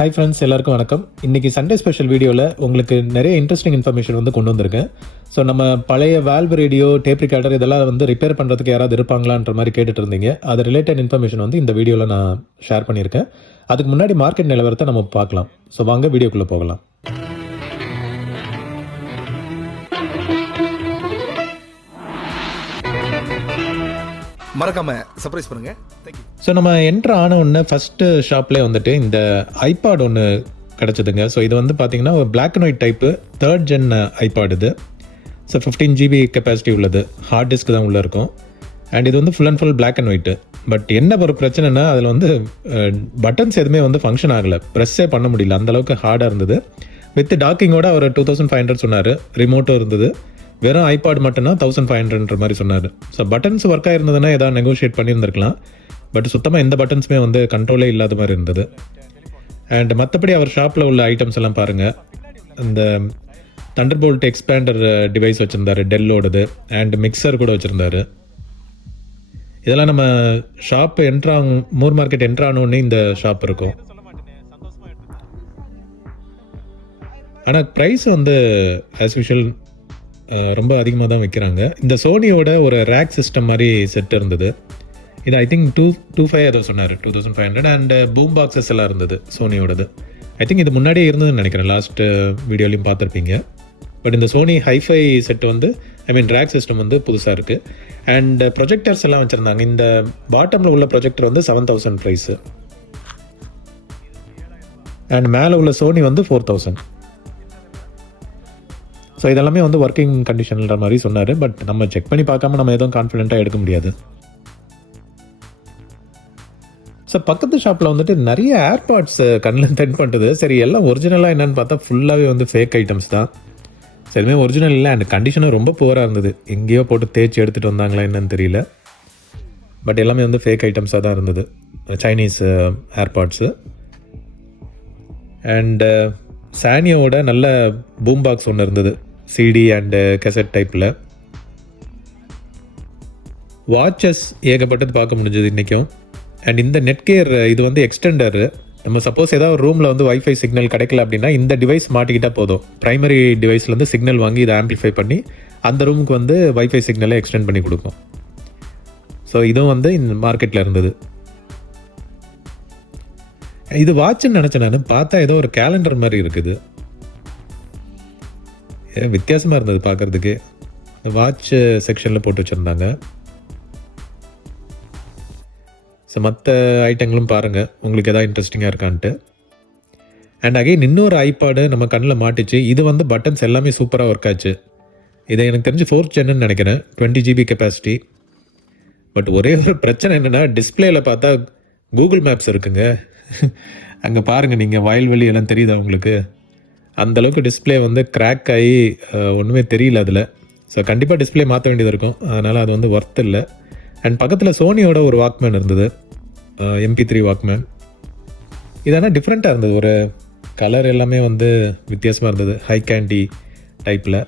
Hi friends, எல்லாருக்கும் வணக்கம். இன்றைக்கி சண்டே ஸ்பெஷல் வீடியோவில் உங்களுக்கு நிறைய இன்ட்ரெஸ்டிங் இன்ஃபர்மேஷன் வந்து கொண்டு வந்திருக்கேன். ஸோ நம்ம பழைய வால்வ் ரேடியோ, டேப் ரிகார்டர் இதெல்லாம் வந்து ரிப்பேர் பண்ணுறதுக்கு யாராவது இருப்பாங்களான்ற மாதிரி கேட்டுட்டு இருந்தீங்க. அது ரிலேட்டட் இன்ஃபர்மேஷன் வந்து இந்த வீடியோவில் நான் ஷேர் பண்ணியிருக்கேன். அதுக்கு முன்னாடி மார்க்கெட் நிலவரத்தை நம்ம பார்க்கலாம். ஸோ வாங்க வீடியோக்குள்ளே போகலாம். மறக்காம சர்ப்ரைஸ் பண்ணுங்க. தேங்க்யூ. ஸோ நம்ம என்ட்ரு ஆன உடனே ஃபஸ்ட்டு ஷாப்லேயே வந்துட்டு இந்த ஐபாட் ஒன்று கிடச்சிதுங்க. ஸோ இது வந்து பார்த்தீங்கன்னா ஒரு black and white type 3rd gen iPod இது. ஸோ 15 GB கெப்பாசிட்டி உள்ளது, ஹார்ட் டிஸ்க் தான் உள்ளே இருக்கும். அண்ட் இது வந்து full and full black and white. But என்ன ஒரு பிரச்சனைனா அதில் வந்து பட்டன்ஸ் எதுவுமே வந்து ஃபங்க்ஷன் ஆகலை, ப்ரெஸ்ஸே பண்ண முடியல, அந்தளவுக்கு ஹார்டாக இருந்தது. வித் டாக்கிங்கோட ஒரு 2500 சொன்னார். ரிமோட்டும் இருந்தது. வெறும் ஐபாட் மட்டும்னா 1500 மாதிரி சொன்னார். ஸோ பட்டன்ஸ் ஒர்க் ஆகிருந்ததுன்னா ஏதாவது நெகோஷியேட் பண்ணியிருந்திருக்கலாம். பட் சுத்தமாக எந்த பட்டன்ஸுமே வந்து கண்ட்ரோலே இல்லாத மாதிரி இருந்தது. அண்ட் மற்றபடி அவர் ஷாப்பில் உள்ள ஐட்டம்ஸ் எல்லாம் பாருங்கள். இந்த தண்டர்போல்ட் எக்ஸ்பேண்டர் டிவைஸ் வச்சுருந்தாரு, டெல்லோடது. அண்ட் மிக்சர் கூட வச்சுருந்தாரு. இதெல்லாம் நம்ம ஷாப் மூர் மார்க்கெட் என்ட்ரானோடனே இந்த ஷாப் இருக்கும். ஆனால் ப்ரைஸ் வந்து ஆஸ் யூஷுவல் ரொம்ப அதிகமாக தான் வைக்கிறாங்க. இந்த சோனியோட ஒரு ரேக் சிஸ்டம் மாதிரி செட் இருந்தது. இது ஐ திங்க் 2500 ஏதோ சொன்னார், 2500. அண்ட் பூம் பாக்ஸஸ் எல்லாம் இருந்தது சோனியோடது. ஐ திங்க் இது முன்னாடியே இருந்ததுன்னு நினைக்கிறேன், லாஸ்ட் வீடியோலையும் பார்த்துருப்பீங்க. பட் இந்த சோனி ஹைஃபை செட் வந்து ரேக் சிஸ்டம் வந்து புதுசாக இருக்குது. அண்ட் ப்ரொஜெக்டர்ஸ் எல்லாம் வச்சுருந்தாங்க. இந்த பாட்டமில் உள்ள ப்ரொஜெக்டர் வந்து 7000 ப்ரைஸு. அண்ட் மேலே உள்ள சோனி வந்து 4000. ஸோ இதெல்லாமே வந்து ஒர்க்கிங் கண்டிஷன்ன்ற மாதிரி சொன்னார். பட் நம்ம செக் பண்ணி பார்க்காம நம்ம எதுவும் கான்ஃபிடென்ட்டாக எடுக்க முடியாது. ஸோ பக்கத்து ஷாப்பில் வந்துட்டு நிறைய ஏர்பாட்ஸ் கண்ணில் தென் பண்ணுறது. சரி, எல்லாம் ஒரிஜினலாக என்னென்னு பார்த்தா ஃபுல்லாகவே வந்து ஃபேக் ஐட்டம்ஸ் தான். சரிமே ஒரிஜினல் இல்லை. அண்ட் கண்டிஷனும் ரொம்ப புவராக இருந்தது. எங்கேயோ போட்டு தேய்ச்சி எடுத்துகிட்டு வந்தாங்களா என்னன்னு தெரியல. பட் எல்லாமே வந்து ஃபேக் ஐட்டம்ஸாக தான் இருந்தது, சைனீஸ் ஏர்பாட்ஸு. அண்டு சானியோட நல்ல பூம் பாக்ஸ் ஒன்று இருந்தது, சிடி அண்டு கெசட் டைப்பில். வாட்சஸ் ஏகப்பட்டது பார்க்க முடிஞ்சது இன்றைக்கும். அண்ட் இந்த நெட்கேர் இது வந்து எக்ஸ்டெண்டரு. நம்ம சப்போஸ் ஏதாவது ஒரு ரூமில் வந்து வைஃபை சிக்னல் கிடைக்கல அப்படின்னா இந்த டிவைஸ் மாட்டிக்கிட்டால் போதும். ப்ரைமரி டிவைஸ்லேருந்து சிக்னல் வாங்கி இதை ஆம்பிளிஃபை பண்ணி அந்த ரூமுக்கு வந்து வைஃபை சிக்னலை எக்ஸ்டெண்ட் பண்ணி கொடுக்கும். ஸோ இதுவும் வந்து இந்த மார்க்கெட்டில் இருந்தது. இது வாட்சுன்னு நினச்சேன் நான். பார்த்தா ஏதோ ஒரு கேலண்டர் மாதிரி இருக்குது, வித்தியாசமாக இருந்தது பார்க்குறதுக்கு. இந்த வாட்ச் செக்ஷனில் போட்டு வச்சுருந்தாங்க. ஸோ மற்ற ஐட்டங்களும் பாருங்கள், உங்களுக்கு எதாவது இன்ட்ரெஸ்டிங்காக இருக்கான்ட்டு. அண்ட் அகைன் இன்னொரு ஐபாடு நம்ம கண்ணில் மாட்டிச்சு. இது வந்து பட்டன்ஸ் எல்லாமே சூப்பராக ஒர்க் ஆச்சு. இதை எனக்கு தெரிஞ்சு 4th gen நினைக்கிறேன், 20 GB கெப்பாசிட்டி. பட் ஒரே ஒரு பிரச்சனை என்னென்னா டிஸ்பிளேயில் பார்த்தா கூகுள் மேப்ஸ் இருக்குங்க. அங்கே பாருங்கள் நீங்கள், வயல்வெளி எல்லாம் தெரியுதா உங்களுக்கு? அந்தளவுக்கு டிஸ்பிளே வந்து கிராக் ஆகி ஒன்றுமே தெரியல அதில். ஸோ கண்டிப்பாக டிஸ்பிளே மாற்ற வேண்டியது இருக்கும். அதனால் அது வந்து ஒர்த் இல்லை. அண்ட் பக்கத்தில் சோனியோட ஒரு வாக்மேன் இருந்தது, MP3 வாக்மேன். இதனால் டிஃப்ரெண்ட்டாக இருந்தது, ஒரு கலர் எல்லாமே வந்து வித்தியாசமாக இருந்தது, ஹை கேண்டி டைப்பில்.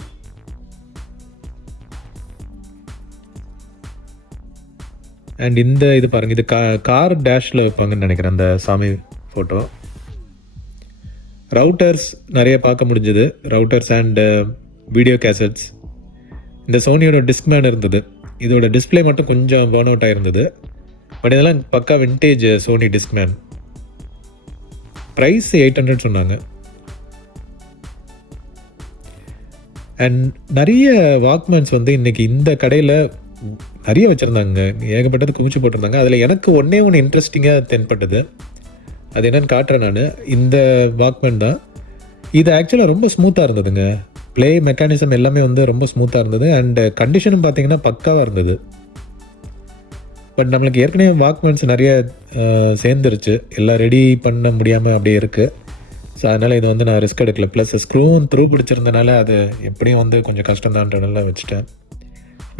அண்ட் இந்த இது பாருங்கள், இது கார் டேஷில் வைப்பாங்கன்னு நினைக்கிறேன் அந்த சாமி ஃபோட்டோ. ரவுட்டர்ஸ் நிறைய பார்க்க முடிஞ்சது, ரவுட்டர்ஸ் அண்டு வீடியோ கேசட்ஸ். இந்த சோனியோட டிஸ்க்மேன் இருந்தது. இதோட டிஸ்பிளே மட்டும் கொஞ்சம் பர்ன் அவுட் ஆகிருந்தது. பட் இதெல்லாம் பக்கா வின்டேஜ் சோனி டிஸ்க்மேன். ப்ரைஸ் 800 சொன்னாங்க. அண்ட் நிறைய வாக்மேன்ஸ் வந்து இன்றைக்கி இந்த கடையில் நிறைய வச்சுருந்தாங்க, ஏகப்பட்டது குவிச்சு போட்டிருந்தாங்க. அதில் எனக்கு ஒன்றே ஒன்று இன்ட்ரெஸ்டிங்காக தென்பட்டது. அது என்னென்னு காட்டுறேன் நான். இந்த வாக்மேன் தான். இது ஆக்சுவலாக ரொம்ப ஸ்மூத்தாக இருந்ததுங்க. ப்ளே மெக்கானிசம் எல்லாமே வந்து ரொம்ப ஸ்மூத்தாக இருந்தது. அண்டு கண்டிஷனும் பார்த்திங்கன்னா பக்காவாக இருந்தது. பட் நம்மளுக்கு ஏற்கனவே வாக்மேன்ஸ் நிறைய சேர்ந்துருச்சு, எல்லாம் ரெடி பண்ண முடியாமல் அப்படியே இருக்குது. ஸோ அதனால் இது வந்து நான் ரிஸ்க் எடுக்கல. ப்ளஸ் ஸ்க்ரூவும் த்ரூ பிடிச்சிருந்தனால அது எப்படியும் வந்து கொஞ்சம் கஷ்டம்தான்றனால வச்சுட்டேன்.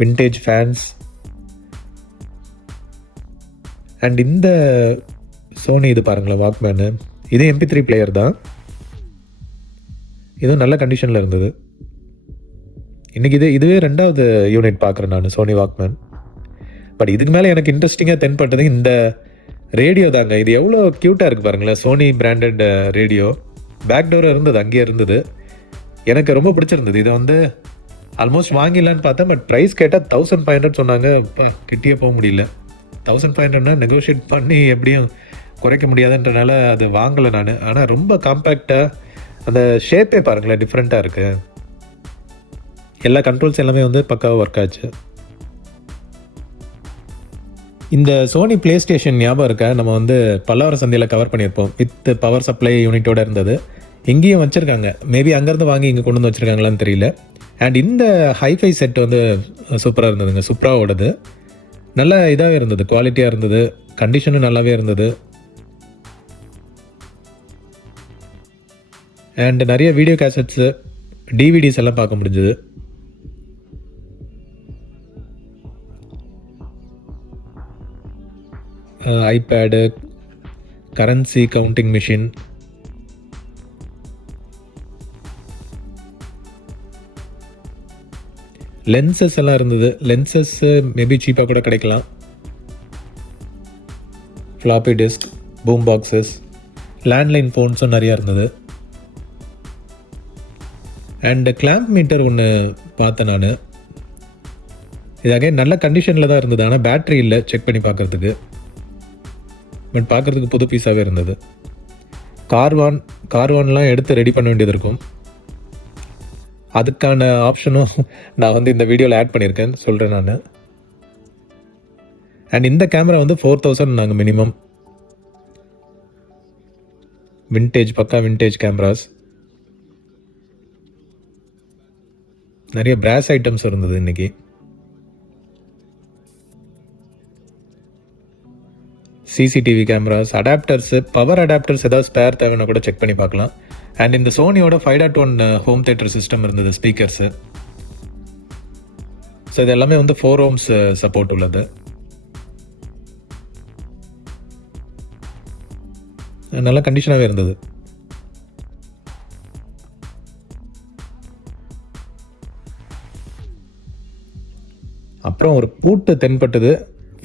Vintage fans. அண்ட் இந்த சோனி இது பாருங்களேன் வாக்மேனு. இது MP3 பிளேயர் தான். இதுவும் நல்ல கண்டிஷனில் இருந்தது. இன்றைக்கி இதுவே 2வது யூனிட் பார்க்குறேன் நான், சோனி வாக்மேன். பட் இதுக்கு மேலே எனக்கு இன்ட்ரெஸ்டிங்காக தென்பட்டது இந்த ரேடியோ தாங்க, இது எவ்வளோ க்யூட்டாக இருக்குது பாருங்களேன். Sony branded radio. பேக் டோரும் இருந்தது, அங்கேயே இருந்தது. எனக்கு ரொம்ப பிடிச்சிருந்தது. இதை வந்து ஆல்மோஸ்ட் வாங்கிடலான்னு பார்த்தேன், பட் ப்ரைஸ் கேட்டால் 1500 சொன்னாங்க. இப்போ கிட்டேயே போக முடியல. 1500னா நெகோஷியேட் பண்ணி எப்படியும் குறைக்க முடியாதுன்றனால அது வாங்கலை நான். ஆனால் ரொம்ப காம்பேக்டாக, அந்த ஷேப்பே பாருங்களேன் டிஃப்ரெண்ட்டாக இருக்குது. எல்லா கண்ட்ரோல்ஸ் எல்லாமே வந்து பக்காவாக ஒர்க் ஆச்சு. இந்த சோனி பிளே ஸ்டேஷன் ஞாபகம் இருக்கா? நம்ம வந்து பல்லாவரம் சந்தையில் கவர் பண்ணியிருப்போம். வித் பவர் சப்ளை யூனிட்டோட இருந்தது. எங்கேயும் வச்சுருக்காங்க. மேபி அங்கேருந்து வாங்கி இங்கே கொண்டு வந்து வச்சுருக்காங்களான்னு தெரியல. அண்ட் இந்த ஹைஃபை செட் வந்து சூப்பராக இருந்ததுங்க. சூப்பராவோடது நல்ல இதாகவே இருந்தது, குவாலிட்டியாக இருந்தது, கண்டிஷனும் நல்லாவே இருந்தது. அண்ட் நிறைய வீடியோ கேசட்ஸு, டிவிடிஸ் எல்லாம் பார்க்க முடிஞ்சுது. IPad, currency counting machine, lenses எல்லாம் இருந்தது. லென்சஸ் மேபி சீப்பாக கூட கிடைக்கலாம். Floppy disk, boom boxes, landline ஃபோன்ஸும் நிறையா இருந்தது. அண்ட் கிளாம்ப் மீட்டர் ஒன்று பார்த்தேன் நான். இது அகைன் நல்ல கண்டிஷனில் தான் இருந்தது, ஆனால் பேட்ரி இல்லை செக் பண்ணி பார்க்குறதுக்கு. பட் பார்க்குறதுக்கு புது பீஸாகவே இருந்தது. கார்வான்லாம் எடுத்து ரெடி பண்ண வேண்டியது இருக்கும். அதுக்கான ஆப்ஷனும் நான் வந்து இந்த வீடியோவில் ஆட் பண்ணியிருக்கேன், சொல்கிறேன் நான். அண்ட் இந்த கேமரா வந்து 4000 நாங்கள் மினிமம். விண்டேஜ், பக்கா விண்டேஜ் கேமராஸ். நிறைய பிராஸ் ஐட்டம்ஸ் இருந்தது இன்னைக்கு. சிசிடிவி கேமராஸ், அடாப்டர்ஸு, பவர் அடாப்டர்ஸ் ஏதாவது ஸ்பேர் தேவைன்னா கூட செக் பண்ணி பார்க்கலாம். அண்ட் இந்த சோனியோட 5.1 ஹோம் தேட்டர் சிஸ்டம் இருந்தது, ஸ்பீக்கர்ஸு. ஸோ இது எல்லாமே வந்து 4 ohms சப்போர்ட் உள்ளது. நல்ல கண்டிஷனாகவே இருந்தது. அப்புறம் ஒரு பூட்டு தென்பட்டது,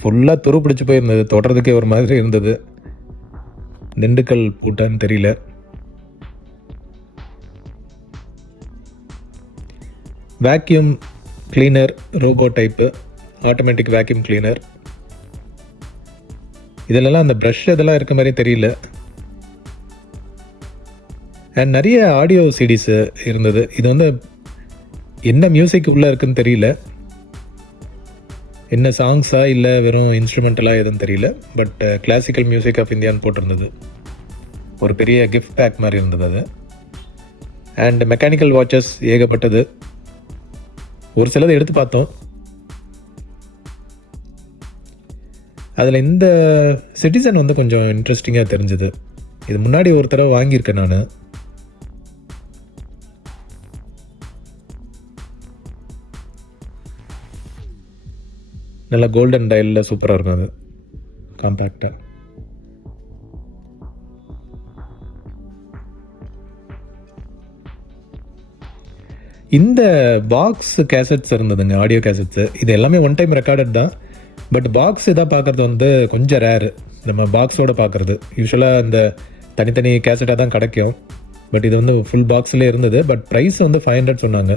ஃபுல்லாக துரு பிடிச்சி போயிருந்தது. தொடர்றதுக்கே ஒரு மாதிரி இருந்தது. திண்டுக்கல் பூட்டான்னு தெரியல. Vacuum cleaner, robo type, automatic vacuum cleaner. இதிலெல்லாம் அந்த ப்ரஷ் இதெல்லாம் இருக்க மாதிரி தெரியல. அண்ட் நிறைய ஆடியோ சிடிஸ் இருந்தது. இது வந்து என்ன மியூசிக் உள்ளே இருக்குன்னு தெரியல, என்ன சாங்ஸா இல்லை வெறும் இன்ஸ்ட்ருமெண்டலாக எதுன்னு தெரியல. பட் கிளாசிக்கல் மியூசிக் ஆஃப் இந்தியான்னு போட்டிருந்தது. ஒரு பெரிய கிஃப்ட் பேக் மாதிரி இருந்தது அது. அண்ட் மெக்கானிக்கல் வாட்சஸ் ஏகப்பட்டது. ஒரு சிலதை எடுத்து பார்த்தோம். அதில் இந்த சிட்டிசன் வந்து கொஞ்சம் இன்ட்ரெஸ்டிங்காக தெரிஞ்சுது. இது முன்னாடி ஒரு தடவை வாங்கியிருக்கேன் நான். நல்லா கோல்டன் டயலில் சூப்பராக இருக்கும் அது, காம்பேக்டாக. இந்த பாக்ஸ் கேசட்ஸ் இருந்ததுங்க, ஆடியோ கேசட்ஸு. இது எல்லாமே ஒன் டைம் ரெக்கார்டட் தான். பட் பாக்ஸ் இதாக பார்க்குறது வந்து கொஞ்சம் ரேரு, நம்ம பாக்ஸோடு பார்க்குறது. யூஸ்வலாக இந்த தனித்தனி கேசட்டாக தான் கிடைக்கும். பட் இது வந்து ஃபுல் பாக்ஸ்லேயே இருந்தது. பட் ப்ரைஸ் வந்து 500 சொன்னாங்க.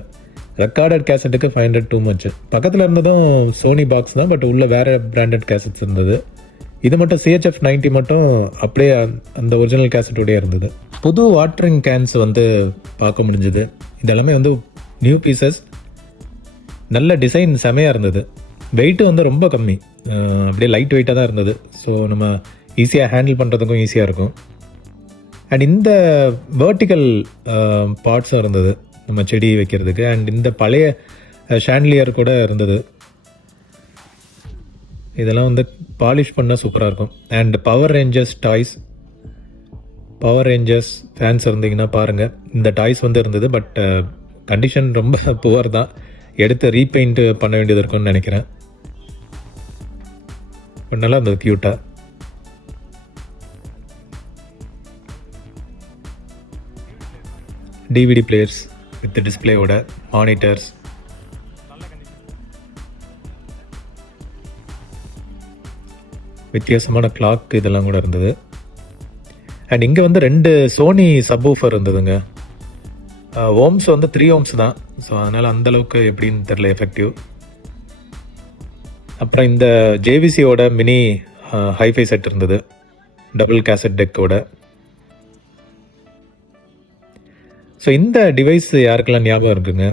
ரெக்கார்டட் கேசட்டுக்கு 500 டூ மச். பக்கத்தில் இருந்ததும் சோனி பாக்ஸ் தான், பட் உள்ள வேறு பிராண்டட் கேசட்ஸ் இருந்தது. இது மட்டும் CHF 90 மட்டும் அப்படியே அந்த ஒரிஜினல் கேசட்டோடய இருந்தது. புது வாட்டரிங் கேன்ஸ் வந்து பார்க்க முடிஞ்சுது. இதெல்லாமே வந்து நியூ பீசஸ். நல்ல டிசைன் செமையாக இருந்தது. வெயிட்டு வந்து ரொம்ப கம்மி, அப்படியே லைட் வெயிட்டாக தான் இருந்தது. ஸோ நம்ம ஈஸியாக ஹேண்டில் பண்ணுறதுக்கும் ஈஸியாக இருக்கும். அண்ட் இந்த வேர்ட்டிக்கல் பார்ட்ஸும் இருந்தது நம்ம செடி வைக்கிறதுக்கு. அண்ட் இந்த பழைய ஷாண்ட்லியர் கூட இருந்தது. இதெல்லாம் வந்து பாலிஷ் பண்ணால் சூப்பராக இருக்கும். And power Rangers toys, power Rangers fans இருந்தீங்கன்னா பாருங்கள். இந்த டாய்ஸ் வந்து இருந்தது. பட் கண்டிஷன் ரொம்ப புவர் தான். எடுத்து ரீபெயிண்ட் பண்ண வேண்டியது இருக்கும்னு நினைக்கிறேன். பட் நல்லா இருந்தது, க்யூட்டாக. டிவிடி பிளேயர்ஸ் வித் டிஸ்பிளேயோட, மானிட்டர்ஸ். வித்தியாசமான கிளாக் இதெல்லாம் கூட இருந்தது. அண்ட் இங்கே வந்து 2 சோனி சப்வூஃபர் இருந்ததுங்க. ஓம்ஸ் வந்து 3 ஓம்ஸ் தான். ஸோ அதனால் அந்தளவுக்கு எப்படின்னு தெரில எஃபெக்டிவ். அப்புறம் இந்த ஜேவிசியோட மினி ஹைஃபை செட் இருந்தது, டபுள் கேசட் டெக்கோட. ஸோ இந்த டிவைஸ் யாருக்கெல்லாம் ஞாபகம் இருக்குங்க?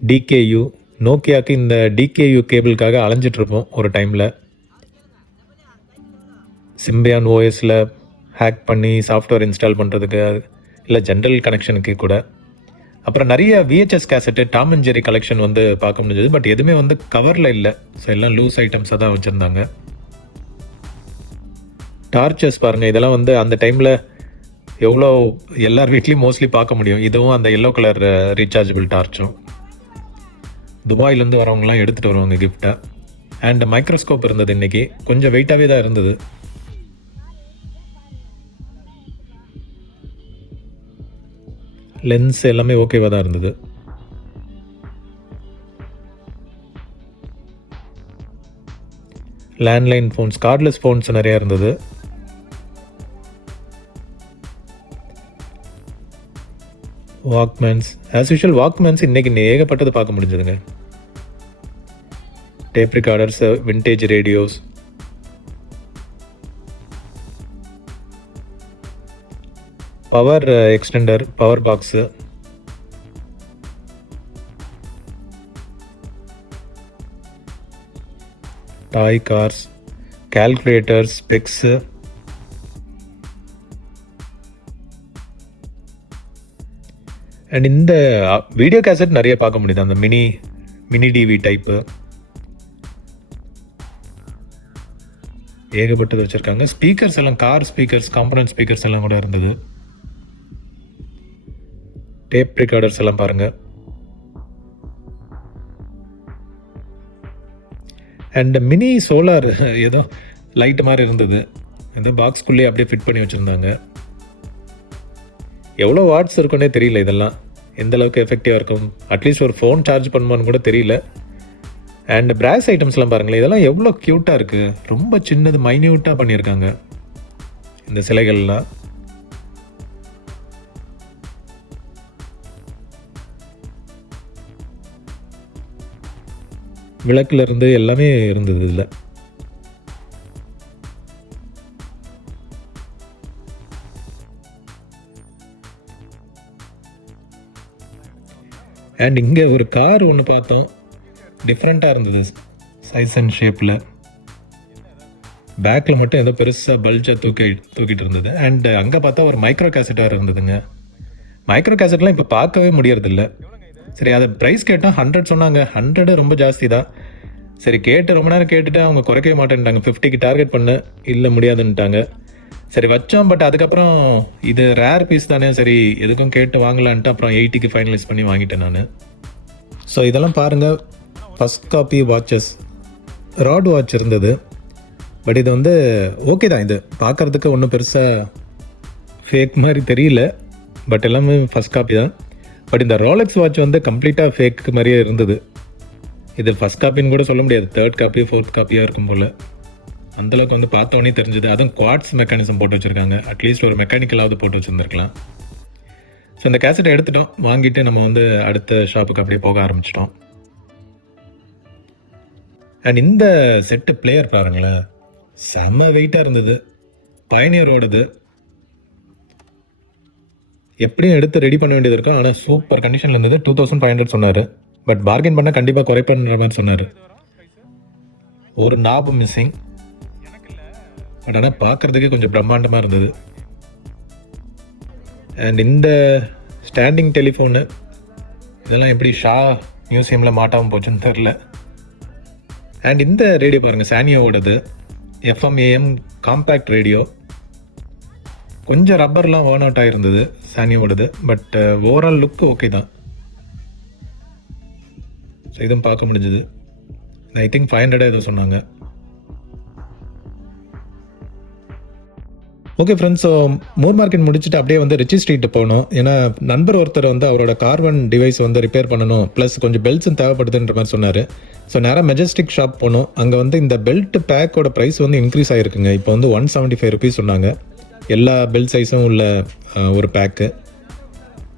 டிகேயு, நோக்கியாவுக்கு இந்த டிகேயு கேபிளுக்காக அலைஞ்சிட்ருப்போம் ஒரு டைமில். சிம்பியான் ஓஎஸில் ஹேக் பண்ணி சாஃப்ட்வேர் இன்ஸ்டால் பண்ணுறதுக்கு, இல்லை ஜென்ரல் கனெக்ஷனுக்கு கூட. அப்புறம் நிறைய VHS cassette, Tom and Jerry collection வந்து பார்க்க முடிஞ்சது. பட் எதுவுமே வந்து கவரில் இல்லை. ஸோ எல்லாம் லூஸ் ஐட்டம்ஸாக தான் வச்சுருந்தாங்க. டார்ச்சஸ் பாருங்கள், இதெல்லாம் வந்து அந்த டைமில் எவ்வளோ எல்லார் வீட்லேயும் மோஸ்ட்லி பார்க்க முடியும். இதுவும் அந்த எல்லோ கலர் ரீசார்ஜபிள் டார்ச்சும் துபாயிலேருந்து வரவங்களாம் எடுத்துகிட்டு வருவாங்க கிஃப்டாக. அண்ட் மைக்ரோஸ்கோப் இருந்தது இன்றைக்கி, கொஞ்சம் வெயிட்டாகவே தான் இருந்தது. லென்ஸ் எல்லாமே ஓகேவாக தான் இருந்தது. லேண்ட்லைன் ஃபோன்ஸ், கார்ட்லெஸ் ஃபோன்ஸ் நிறையா இருந்தது. வாக்மேன்ஸ், ஆஸ் யூஷுவல் வாக்மேன்ஸ் இன்றைக்கி ஏகப்பட்டது பார்க்க முடிஞ்சதுங்க. Tape recorders, vintage radios, power extender, power box, toy cars, calculators, specs, and இந்த வீடியோ கேசட் நிறைய பார்க்க முடியுது. அந்த மினி டிவி டைப்பு ஏகப்பட்டது வச்சுருக்காங்க. ஸ்பீக்கர்ஸ் எல்லாம், கார் ஸ்பீக்கர்ஸ், காம்பனன்ட் ஸ்பீக்கர்ஸ் எல்லாம் கூட இருந்தது. டேப் ரெக்கார்டர்ஸ் எல்லாம் பாருங்கள். அண்ட் மினி சோலார் ஏதோ லைட் மாதிரி இருந்தது. ஏதோ பாக்ஸ்குள்ளேயே அப்படியே ஃபிட் பண்ணி வச்சுருந்தாங்க. எவ்வளோ வாட்ஸ் இருக்குன்னே தெரியல. இதெல்லாம் எந்த அளவுக்கு எஃபெக்டிவாக இருக்கும், அட்லீஸ்ட் ஒரு ஃபோன் சார்ஜ் பண்ணுமான்னு கூட தெரியல. அண்ட் பிராஸ் ஐட்டம்ஸ்லாம் பாருங்களேன், இதெல்லாம் எவ்வளோ க்யூட்டாக இருக்குது. ரொம்ப சின்னது, மைன்யூட்டாக பண்ணியிருக்காங்க இந்த சிலைகள்லாம். விளக்குல இருந்து எல்லாமே இருந்தது இதில். அண்ட் இங்கே ஒரு கார் ஒன்று பார்த்தோம், டிஃப்ரெண்ட்டாக இருந்தது சைஸ் அண்ட் ஷேப்பில். பேக்கில் மட்டும் ஏதோ பெருசாக பல்ஜாக தூக்கிட்டு இருந்தது. அண்ட் அங்கே பார்த்தா ஒரு மைக்ரோ கேசட் வேறு இருந்ததுங்க. மைக்ரோ கேசட்லாம் இப்போ பார்க்கவே முடியறதில்ல. சரி, அதை ப்ரைஸ் கேட்டால் 100 சொன்னாங்க. 100 ரொம்ப ஜாஸ்தி தான். சரி, ரொம்ப நேரம் கேட்டுட்டு அவங்க குறைக்கவே மாட்டேன்ட்டாங்க. 50க்கு டார்கெட் பண்ண, இல்லை முடியாதுன்ட்டாங்க. சரி வச்சோம். பட் அதுக்கப்புறம் இது ரேர் பீஸ் தானே, சரி எதுக்கும் கேட்டு வாங்கலான்ட்டு அப்புறம் 80க்கு ஃபைனலைஸ் பண்ணி வாங்கிட்டேன் நான். ஸோ இதெல்லாம் பாருங்கள், first copy watches, Rado watch இருந்தது. பட் இது வந்து ஓகே தான். இது பார்க்குறதுக்கு ஒன்றும் பெருசாக ஃபேக் மாதிரி தெரியல. பட் எல்லாமே ஃபஸ்ட் காப்பி தான். பட் இந்த ரோலெக்ஸ் வாட்ச் வந்து கம்ப்ளீட்டாக ஃபேக் மாதிரியே இருந்தது. இது ஃபஸ்ட் காப்பின்னு கூட சொல்ல முடியாது, 3rd காப்பி 4th காப்பியாக இருக்கும் போல். அந்தளவுக்கு வந்து பார்த்தோன்னே தெரிஞ்சுது. அதுவும் குவாட்ஸ் மெக்கானிசம் போட்டு வச்சுருக்காங்க. அட்லீஸ்ட் ஒரு மெக்கானிக்கலாவது போட்டு வச்சுருந்துருக்கலாம். ஸோ இந்த கேசட்டை எடுத்துட்டோம், வாங்கிட்டு நம்ம வந்து அடுத்த ஷாப்புக்கு அப்படியே போக ஆரம்பிச்சிட்டோம். அண்ட் இந்த செட்டு பிளேயர் பாருங்களேன், செம்ம வெயிட்டாக இருந்தது. பயனியரோடது. எப்படியும் எடுத்து ரெடி பண்ண வேண்டியது இருக்கும். ஆனால் சூப்பர் கண்டிஷனில் இருந்தது. 2500 சொன்னார். பட் பார்கெயின் பண்ணால் கண்டிப்பாக குறைப்பண்ற மாதிரி சொன்னார். ஒரு நாபு மிஸ்ஸிங். பட் ஆனால் பார்க்குறதுக்கே கொஞ்சம் பிரம்மாண்டமாக இருந்தது. அண்ட் இந்த ஸ்டாண்டிங் டெலிஃபோனு, இதெல்லாம் எப்படி ஷா மியூசியமில் மாட்டாமல் போச்சுன்னு தெரில. அண்ட் இந்த ரேடியோ பாருங்கள், சானியோவோடது, FM AM காம்பேக்ட் ரேடியோ. கொஞ்சம் ரப்பர்லாம் ஓன் அவுட் ஆகிருந்தது சானியோடது. பட் ஓவரால் லுக்கு ஓகே தான். ஸோ இதுவும் பார்க்க முடிஞ்சது. ஐ திங்க் 500 ஏதோ சொன்னாங்க. Okay friends, so Moore Market முடிச்சுட்டு அப்படியே வந்து ரிச்சி ஸ்ட்ரீட் போகணும். ஏன்னா நண்பர் ஒருத்தர் வந்து அவரோட கார்பன் டிவைஸ் வந்து ரிப்பேர் பண்ணணும், ப்ளஸ் கொஞ்சம் பெல்ட்ஸும் தேவைப்படுதுன்ற மாதிரி சொன்னார். ஸோ நேராக மெஜஸ்டிக் ஷாப் போனோம். அங்கே வந்து இந்த பெல்ட் பேக்கோட ப்ரைஸ் வந்து இன்க்ரீஸ் ஆகிருக்குங்க. இப்போ வந்து 175 ருபீஸ் சொன்னாங்க, எல்லா பெல்ட் சைஸும் உள்ள ஒரு பேக்கு.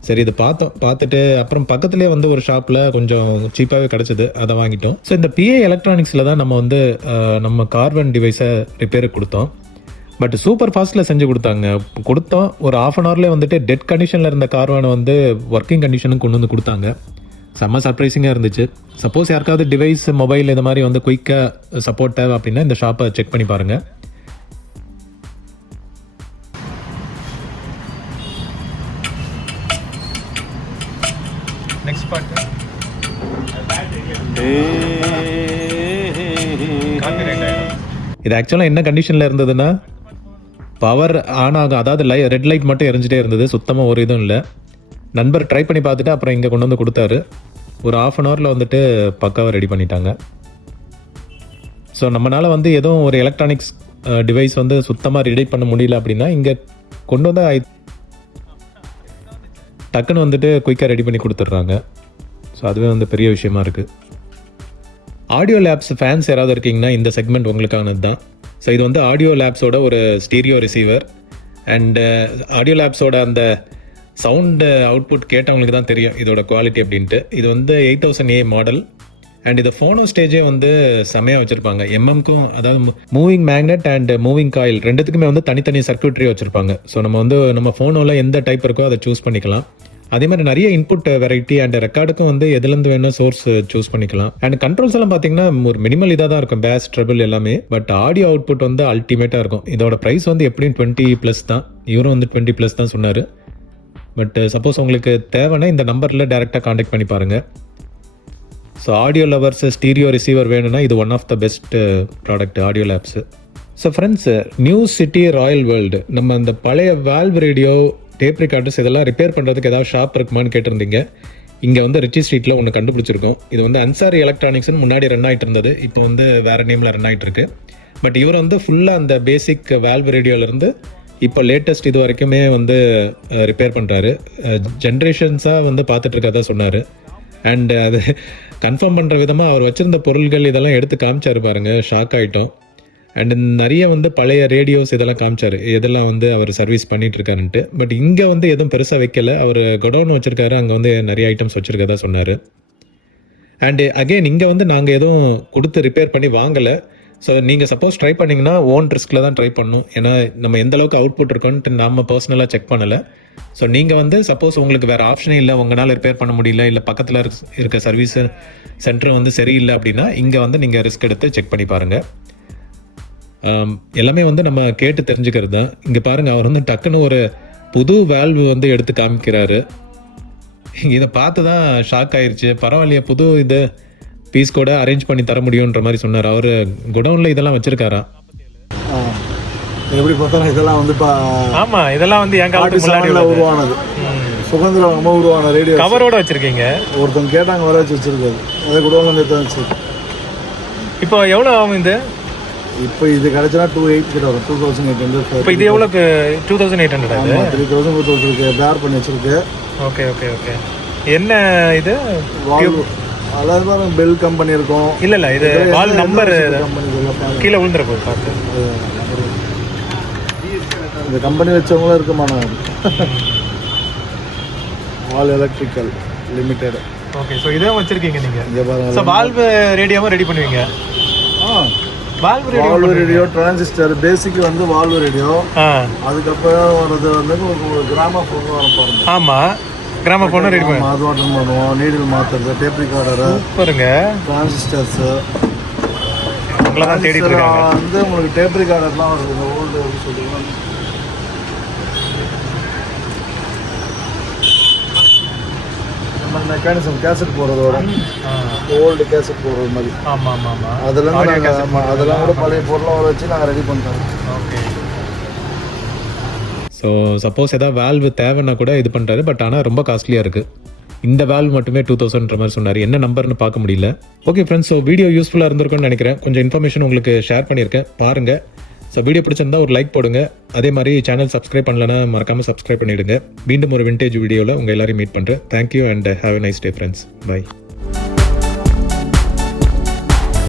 சரி இது பார்த்துட்டு அப்புறம் பக்கத்துலேயே வந்து ஒரு ஷாப்பில் கொஞ்சம் சீப்பாகவே கிடச்சிது, அதை வாங்கிட்டோம். ஸோ இந்த PI எலக்ட்ரானிக்ஸில் தான் நம்ம வந்து நம்ம கார்பன் டிவைஸை ரிப்பேருக்கு கொடுத்தோம். பட் சூப்பர் ஃபாஸ்ட்டில் செஞ்சு கொடுத்தோம். ஒரு ½ அன் ஹவர்லேயே வந்துட்டு டெட் கண்டிஷனில் இருந்த கார்வானை வந்து ஒர்க்கிங் கண்டிஷனுக்கு கொண்டு வந்து கொடுத்தாங்க. செம்ம சர்ப்ரைசிங்காக இருந்துச்சு. சப்போஸ் யாருக்காவது டிவைஸ், மொபைல் இது மாதிரி வந்து குயிக்காக சப்போர்ட் தேவை அப்படின்னா இந்த ஷாப்பை செக் பண்ணி பாருங்கள். நெக்ஸ்ட் பார்ட் இது ஆக்சுவலாக என்ன கண்டிஷனில் இருந்ததுன்னா, பவர் ஆன் ஆகும், அதாவது ரெட் லைட் மட்டும் எரிஞ்சிட்டே இருந்தது, சுத்தமாக ஒரு இதுவும் இல்லை. நண்பர் ட்ரை பண்ணி பார்த்துட்டு அப்புறம் இங்கே கொண்டு வந்து கொடுத்தாரு. ஒரு ½ அன் ஹவரில் வந்துட்டு பக்காவாக ரெடி பண்ணிட்டாங்க. ஸோ நம்மளால் வந்து எதுவும் ஒரு எலக்ட்ரானிக்ஸ் டிவைஸ் வந்து சுத்தமாக ரெடி பண்ண முடியல அப்படின்னா இங்கே கொண்டு வந்து டக்குன்னு வந்துட்டு குயிக்காக ரெடி பண்ணி கொடுத்துட்றாங்க. ஸோ அதுவே வந்து பெரிய விஷயமா இருக்குது. ஆடியோ லேப்ஸ் ஃபேன்ஸ் யாராவது இருக்கீங்கன்னா இந்த செக்மெண்ட் உங்களுக்கானது தான். ஸோ இது வந்து ஆடியோ லேப்ஸோட ஒரு ஸ்டீரியோ ரிசீவர். அண்டு ஆடியோ லேப்ஸோட அந்த சவுண்டு அவுட்புட் கேட்டவங்களுக்கு தான் தெரியும் இதோட குவாலிட்டி அப்படின்ட்டு. இது வந்து 8000A மாடல். அண்ட் இது ஃபோனோ ஸ்டேஜே வந்து செமையாக வச்சுருப்பாங்க. எம்எம்க்கும், அதாவது moving magnet and moving coil ரெண்டுத்துக்குமே வந்து தனித்தனி சர்க்யூட்ரி வச்சுருப்பாங்க. ஸோ நம்ம ஃபோனோவில் எந்த டைப் இருக்கோ அதை சூஸ் பண்ணிக்கலாம். அதே மாதிரி நிறைய இன்புட் வெரைட்டி அண்ட் ரெக்கார்டுக்கும் வந்து எதுலேருந்து வேணும் சோர்ஸ் சூஸ் பண்ணிக்கலாம். அண்ட் கண்ட்ரோல்ஸ் எல்லாம் பார்த்தீங்கன்னா ஒரு மினிமல் இதாக தான் இருக்கும், பேஸ், ட்ரபிள் எல்லாமே. பட் ஆடியோ அவுட்புட் வந்து அல்டிமேட்டாக இருக்கும். இதோட ப்ரைஸ் வந்து எப்படியும் 20+ தான். இவரும் வந்து 20+ தான் சொன்னார். பட் சப்போஸ் உங்களுக்கு தேவைன்னா இந்த நம்பரில் டேரெக்டாக காண்டாக்ட் பண்ணி பாருங்கள். So audio lovers stereo receiver வேணும்னா இது one of the best product audio labs. So friends, new city royal world, நம்ம அந்த பழைய வால்வ் ரேடியோ, டேப் ரெக்கார்டர்ஸ் இதெல்லாம் ரிப்பேர் பண்ணுறதுக்கு ஏதாவது ஷாப் இருக்குமான்னு கேட்டிருந்தீங்க. இங்கே வந்து ரிச்சி ஸ்ட்ரீட்டில் ஒன்று கண்டுபிடிச்சிருக்கோம். இது வந்து அன்சாரி எலக்ட்ரானிக்ஸ்னு முன்னாடி ரன் ஆகிட்டு இருந்தது, இப்போ வந்து வேறு நேமில் ரன் ஆகிட்டு இருக்கு. பட் இவர் வந்து ஃபுல்லாக அந்த பேசிக் வால்வ் ரேடியோலேருந்து இப்போ லேட்டஸ்ட் இது வரைக்குமே வந்து ரிப்பேர் பண்ணுறாரு. ஜென்ரேஷன்ஸாக வந்து பார்த்துட்டு இருக்கதா சொன்னார். அண்டு அது கன்ஃபார்ம் பண்ணுற விதமாக அவர் வச்சுருந்த பொருள்கள் இதெல்லாம் எடுத்து காமிச்சார் பாருங்கள், ஷாக் ஆகிட்டோம். அண்டு நிறைய வந்து பழைய ரேடியோஸ் இதெல்லாம் காமிச்சார், இதெல்லாம் வந்து அவர் சர்வீஸ் பண்ணிகிட்ருக்காருன்ட்டு. பட் இங்கே வந்து எதுவும் பெருசாக வைக்கல, அவர் குடோன் வச்சுருக்காரு, அங்கே வந்து நிறைய ஐட்டம்ஸ் வச்சுருக்கதா சொன்னார். அண்டு அகெயின் இங்கே வந்து நாங்கள் எதுவும் கொடுத்து ரிப்பேர் பண்ணி வாங்கலை. ஸோ நீங்கள் சப்போஸ் ட்ரை பண்ணிங்கன்னா ஓன் ரிஸ்கில் தான் ட்ரை பண்ணணும். ஏன்னா நம்ம எந்தளவுக்கு அவுட்புட் இருக்கோன்ட்டு நம்ம பர்சனலாக செக் பண்ணலை. ஸோ நீங்கள் வந்து சப்போஸ் உங்களுக்கு வேறு ஆப்ஷனே இல்லை, உங்களால் ரிப்பேர் பண்ண முடியல, இல்லை பக்கத்தில் இருக்க சர்வீஸ் சென்டர் வந்து சரியில்லை அப்படின்னா இங்கே வந்து நீங்கள் ரிஸ்க் எடுத்து செக் பண்ணி பாருங்கள். எல்லாமே வந்து நம்ம கேட்டு தெரிஞ்சுக்கிறது தான். இங்கே பாருங்கள், அவர் வந்து டக்குன்னு ஒரு புது வேல்வு வந்து எடுத்து காமிக்கிறாரு. இதை பார்த்து தான் ஷாக் ஆயிடுச்சு. பரவாயில்லையே, புது இது பீஸ் கூட அரேஞ்ச் பண்ணி தர முடியுன்ற மாதிரி சொன்னார். அவர் குடவுனில் இதெல்லாம் வச்சுருக்காரா? எப்படி பார்த்தாலும் இதெல்லாம் வந்து ஆமாம், இதெல்லாம் வந்து என் காலத்துக்கு முன்னாடி உருவானது, சுதந்திரமாக உருவான ரேடியோ கவரோட வச்சுருக்கீங்க. ஒருத்தங்க கேட்டாங்க, வர வச்சுருக்காது, அதை குடவுனில் எடுத்து. இப்போ எவ்வளோ ஆகும் இது? இப்போ இது கிடைச்சா 2800 கிட்ட வரும். 2800. இப்போ இது எவ்வளோக்கு? 2800. 3000 இருக்கு, பேர் பண்ணி வச்சிருக்கு. Okay okay okay. என்ன இது? அதாவது பாருங்க, பெல் கம்பெனி இருக்கும். இல்லை இது வால் நம்பர் கீழே விழுந்துற போது பார்த்து. இந்த கம்பெனி வச்சவங்களும் இருக்குமாண்ணா, வால் எலக்ட்ரிக்கல் லிமிடெட். ஓகே. ஸோ இதான் வச்சுருக்கீங்க நீங்கள். இங்கே பாருங்க, ஸோ வால்வ் ரேடியோவும் ரெடி பண்ணுவீங்க? வால்வு ரேடியோ, டிரான்சிஸ்டர், பேசிக் வந்து வால்வு ரேடியோ. அதுக்கப்புறம் வரது வந்து கிராமஃபோன் வரும் பாருங்க. ஆமாம், கிராமஃபோன் ரெடி பண்ணுவோம், அது வாட்டன் பண்ணுவோம், நீடில் மாற்றுறது, டேப் ரெக்கார்டரு, பாருங்க, டிரான்சிஸ்டர்ஸு, உங்களெல்லாம் தேடிட்டு இருக்காங்க. வந்து உங்களுக்கு டேப் ரெக்கார்டர்லாம் வருது, இந்த ஓல்டு எப்படி சொல்லுவாங்க, மெக்கானிசம் கேசட் போடுறது வரும், ஓல்டு கேசட் போடுறது மாதிரி. ஆமாம் ஆமாம் ஆமாம். அதெல்லாம் கூட பழைய பொருளாக வர வச்சு நாங்கள் ரெடி பண்ணுறோம். ஓகே. ஸோ சப்போஸ் ஏதாவது வேல்வு தேவைன்னா கூட இது பண்ணுறாரு. பட் ஆனால் ரொம்ப காஸ்ட்லியாக இருக்குது. இந்த வேல்வ் மட்டுமே 2000 மாதிரி சொன்னார். என்ன நம்பர்னு பார்க்க முடியல. ஓகே ஃப்ரெண்ட்ஸ், ஸோ வீடியோ யூஸ்ஃபுல்லாக இருந்திருக்கும்னு நினைக்கிறேன். கொஞ்சம் இன்ஃபர்மேஷன் உங்களுக்கு ஷேர் பண்ணியிருக்கேன், பாருங்கள். ஸோ வீடியோ பிடிச்சிருந்தா ஒரு லைக் போடுங்க. அதே மாதிரி சேனல் சப்ஸ்கிரைப் பண்ணலன்னா மறக்காமல் சப்ஸ்கிரைப் பண்ணிவிடுங்க. மீண்டும் ஒரு விண்டேஜ் வீடியோவில் உங்கள் எல்லாரையும் மீட் பண்ணுறேன். Thank you and have a nice day friends. By.